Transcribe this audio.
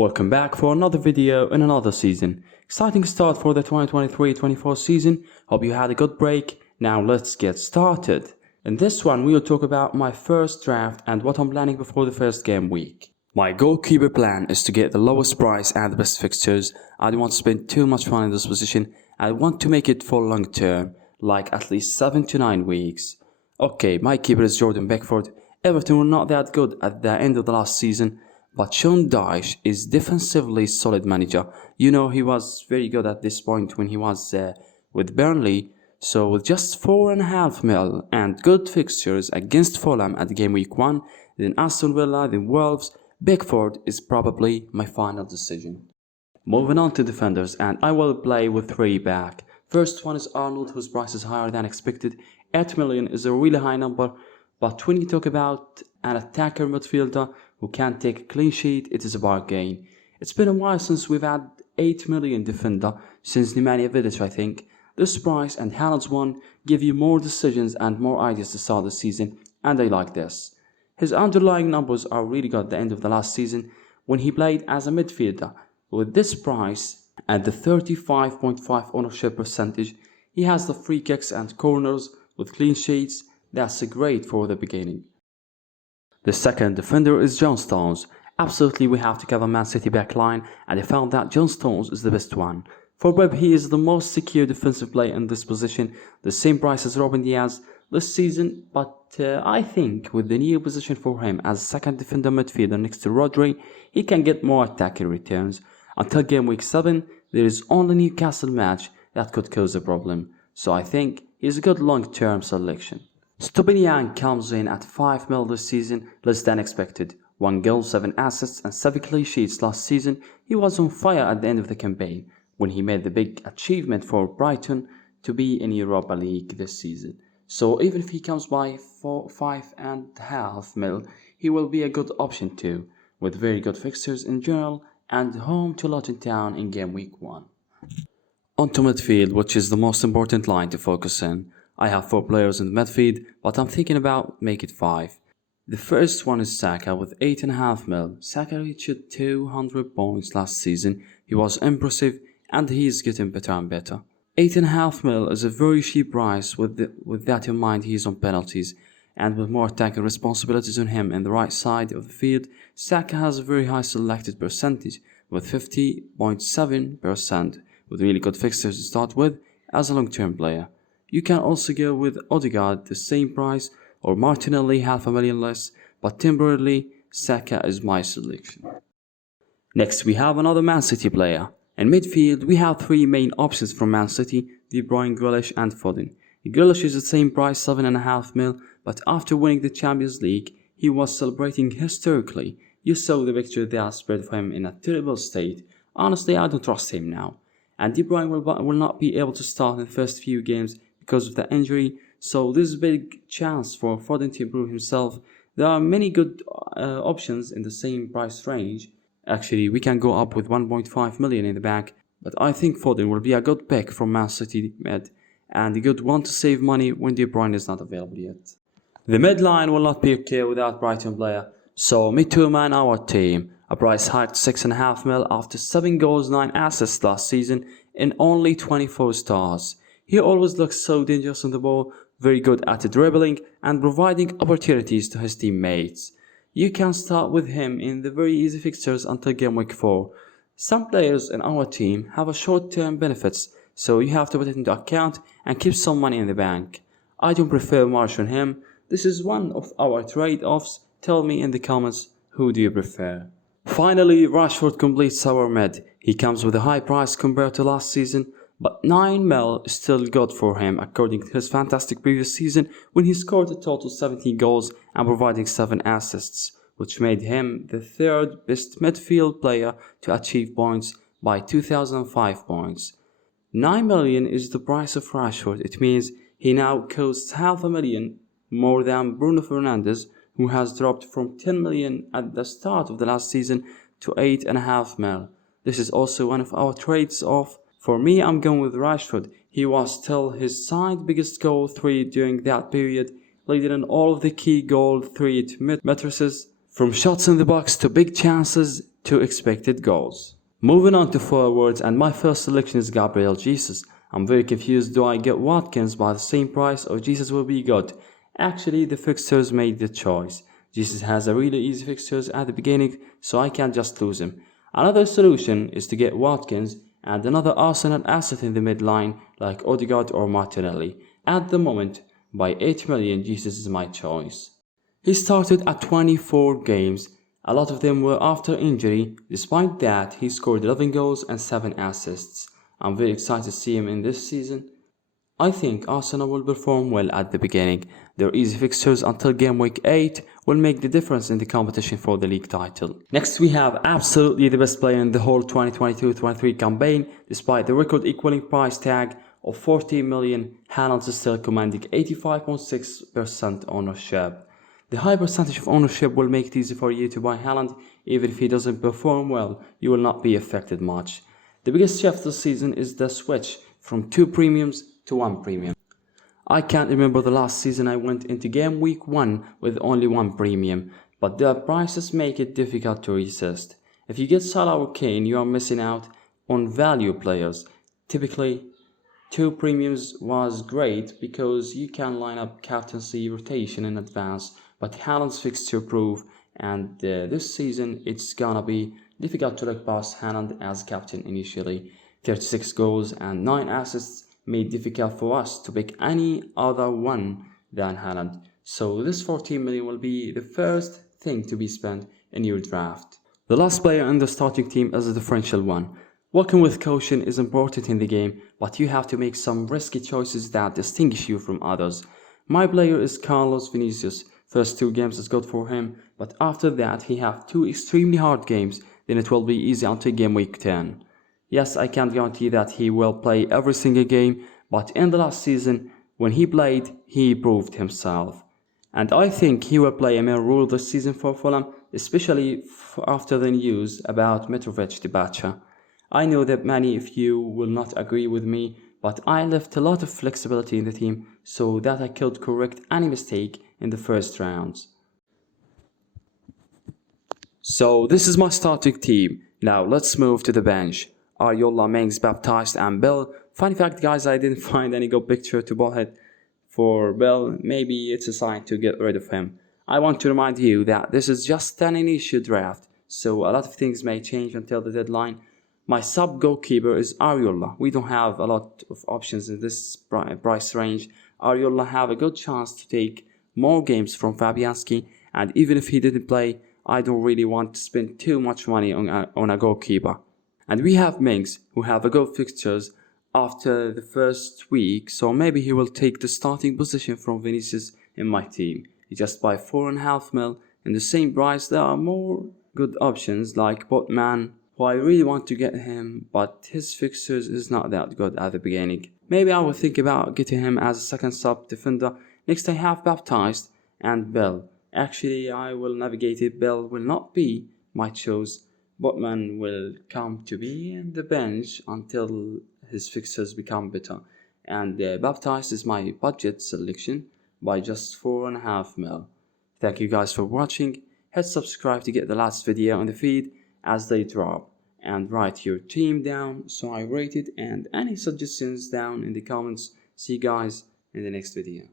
Welcome back for another video in another season. Exciting start for the 2023-24 season. Hope you had a good break. Now let's get started. In this one we will talk about my first draft and what I'm planning before the first game week. My goalkeeper plan is to get the lowest price and the best fixtures. I don't want to spend too much money in this position. I want to make it for long term, like at least 7 to 9 weeks. Okay, my keeper is Jordan Beckford. Everton were not that good at the end of the last season, but Sean Dyche is defensively solid manager. You know, he was very good at this point when he was with Burnley. So with just 4.5 mil and good fixtures against Fulham at game week 1, then Aston Villa, then Wolves, Beckford is probably my final decision. Moving on to defenders, and I will play with 3 back. First one is Arnold, whose price is higher than expected. 8 million is a really high number, but when you talk about an attacker midfielder who can take a clean sheet, it is a bargain. It's been a while since we've had 8 million defender, since Nemanja Vidic I think. This price and Haaland's one give you more decisions and more ideas to start the season, and I like this. His underlying numbers are really good at the end of the last season when he played as a midfielder. With this price and the 35.5 ownership percentage, he has the free kicks and corners with clean sheets. That's great for the beginning. The second defender is John Stones. Absolutely we have to cover Man City backline, and I found that John Stones is the best one. For Pep, he is the most secure defensive player in this position, the same price as Ruben Diaz this season, but I think with the new position for him as second defender midfielder next to Rodri, he can get more attacking returns. Until game week 7, there is only Newcastle match that could cause a problem, so I think he's a good long-term selection. Stupinian comes in at 5 mil this season, less than expected. 1 goal, 7 assists and 7 clean sheets last season. He was on fire at the end of the campaign when he made the big achievement for Brighton to be in Europa League this season. So even if he comes by 5.5 mil, he will be a good option too, with very good fixtures in general and home to Luton Town in game week 1. On to midfield, which is the most important line to focus on. I have 4 players in the midfield, but I'm thinking about make it 5. The first one is Saka with 8.5 mil. Saka reached 200 points last season. He was impressive and he is getting better and better. 8.5 mil is a very cheap price with that in mind. He is on penalties, and with more attacking responsibilities on him in the right side of the field, Saka has a very high selected percentage with 50.7%, with really good fixtures to start with as a long-term player. You can also go with Odegaard the same price, or Martinelli $500,000 less, but temporarily Saka is my selection. Next we have another Man City player. In midfield, we have 3 main options from Man City: De Bruyne, Grealish and Foden. Grealish is the same price, 7.5 mil, but after winning the Champions League, he was celebrating hysterically. You saw the picture they have spread for him in a terrible state. Honestly, I don't trust him now. And De Bruyne will not be able to start in the first few games because of the injury, so this is a big chance for Foden to improve himself. There are many good options in the same price range. Actually, we can go up with 1.5 million in the back, but I think Foden will be a good pick from Man City mid, and a good one to save money when De Bruyne is not available yet. The midline will not be okay without Brighton player, so Mitoma and our team. A price hiked 6.5 mil after 7 goals, 9 assists last season in only 24 stars. He always looks so dangerous on the ball, very good at dribbling and providing opportunities to his teammates. You can start with him in the very easy fixtures until game week 4. Some players in our team have a short-term benefits, so you have to put it into account and keep some money in the bank. I don't prefer Marsh on him. This is one of our trade-offs. Tell me in the comments, who do you prefer? Finally, Rashford completes our mid. He comes with a high price compared to last season, but 9 mil is still good for him according to his fantastic previous season when he scored a total 17 goals and providing 7 assists, which made him the 3rd best midfield player to achieve points by 2005 points. 9 million is the price of Rashford. It means he now costs $500,000 more than Bruno Fernandes, who has dropped from 10 million at the start of the last season to 8.5 mil. This is also one of our trades off. For me, I'm going with Rashford. He was still his side biggest goal threat during that period, leading in all of the key goal threat matrices. From shots in the box to big chances, 2 expected goals. Moving on to forwards, and my first selection is Gabriel Jesus. I'm very confused, do I get Watkins by the same price or Jesus will be good? Actually, the fixtures made the choice. Jesus has a really easy fixtures at the beginning, so I can't just lose him. Another solution is to get Watkins and another Arsenal asset in the midline like Odegaard or Martinelli. At the moment, by 8 million, Jesus is my choice. He started at 24 games. A lot of them were after injury. Despite that, he scored 11 goals and 7 assists. I'm very excited to see him in this season. I think Arsenal will perform well at the beginning. Their easy fixtures until game week 8 will make the difference in the competition for the league title. Next we have absolutely the best player in the whole 2022-23 campaign. Despite the record equaling price tag of 40 million, Haaland is still commanding 85.6% ownership. The high percentage of ownership will make it easy for you to buy Haaland. Even if he doesn't perform well, you will not be affected much. The biggest shift this season is the switch from 2 premiums to 1 premium. I can't remember the last season I went into game week 1 with only 1 premium, but the prices make it difficult to resist. If you get Salah or Kane, you are missing out on value players. Typically, 2 premiums was great because you can line up captaincy rotation in advance, but Haaland's fixture proof, and this season it's gonna be difficult to look past Haaland as captain initially. 36 goals and 9 assists made difficult for us to pick any other one than Haaland. So this 14 million will be the first thing to be spent in your draft. The last player in the starting team is a differential one. Working with caution is important in the game, but you have to make some risky choices that distinguish you from others. My player is Carlos Vinicius. First 2 games is good for him, but after that he have 2 extremely hard games, then it will be easy until game week 10. Yes, I can't guarantee that he will play every single game, but in the last season, when he played, he proved himself. And I think he will play a main role this season for Fulham, especially after the news about Mitrovic departure. I know that many of you will not agree with me, but I left a lot of flexibility in the team so that I could correct any mistake in the first rounds. So this is my starting team. Now let's move to the bench. Ariola, Mings, Baptiste and Bell. Funny fact guys, I didn't find any good picture to ballhead for Bell. Maybe it's a sign to get rid of him. I want to remind you that this is just an initial draft, so a lot of things may change until the deadline. My sub goalkeeper is Ariola. We don't have a lot of options in this price range. Ariola have a good chance to take more games from Fabianski, and even if he didn't play, I don't really want to spend too much money on a goalkeeper. And we have Mings, who have a good fixtures after the first week, so maybe he will take the starting position from Vinicius in my team. He just buy 4.5 mil. In the same price, there are more good options like Botman, who I really want to get him, but his fixtures is not that good at the beginning. Maybe I will think about getting him as a second sub defender. Next I have Baptiste and Bell. Actually, I will navigate it. Bell will not be my choice. Botman will come to be in the bench until his fixtures become better. And Baptiste is my budget selection by just 4.5 mil. Thank you guys for watching. Hit subscribe to get the last video on the feed as they drop. And write your team down so I rate it, and any suggestions down in the comments. See you guys in the next video.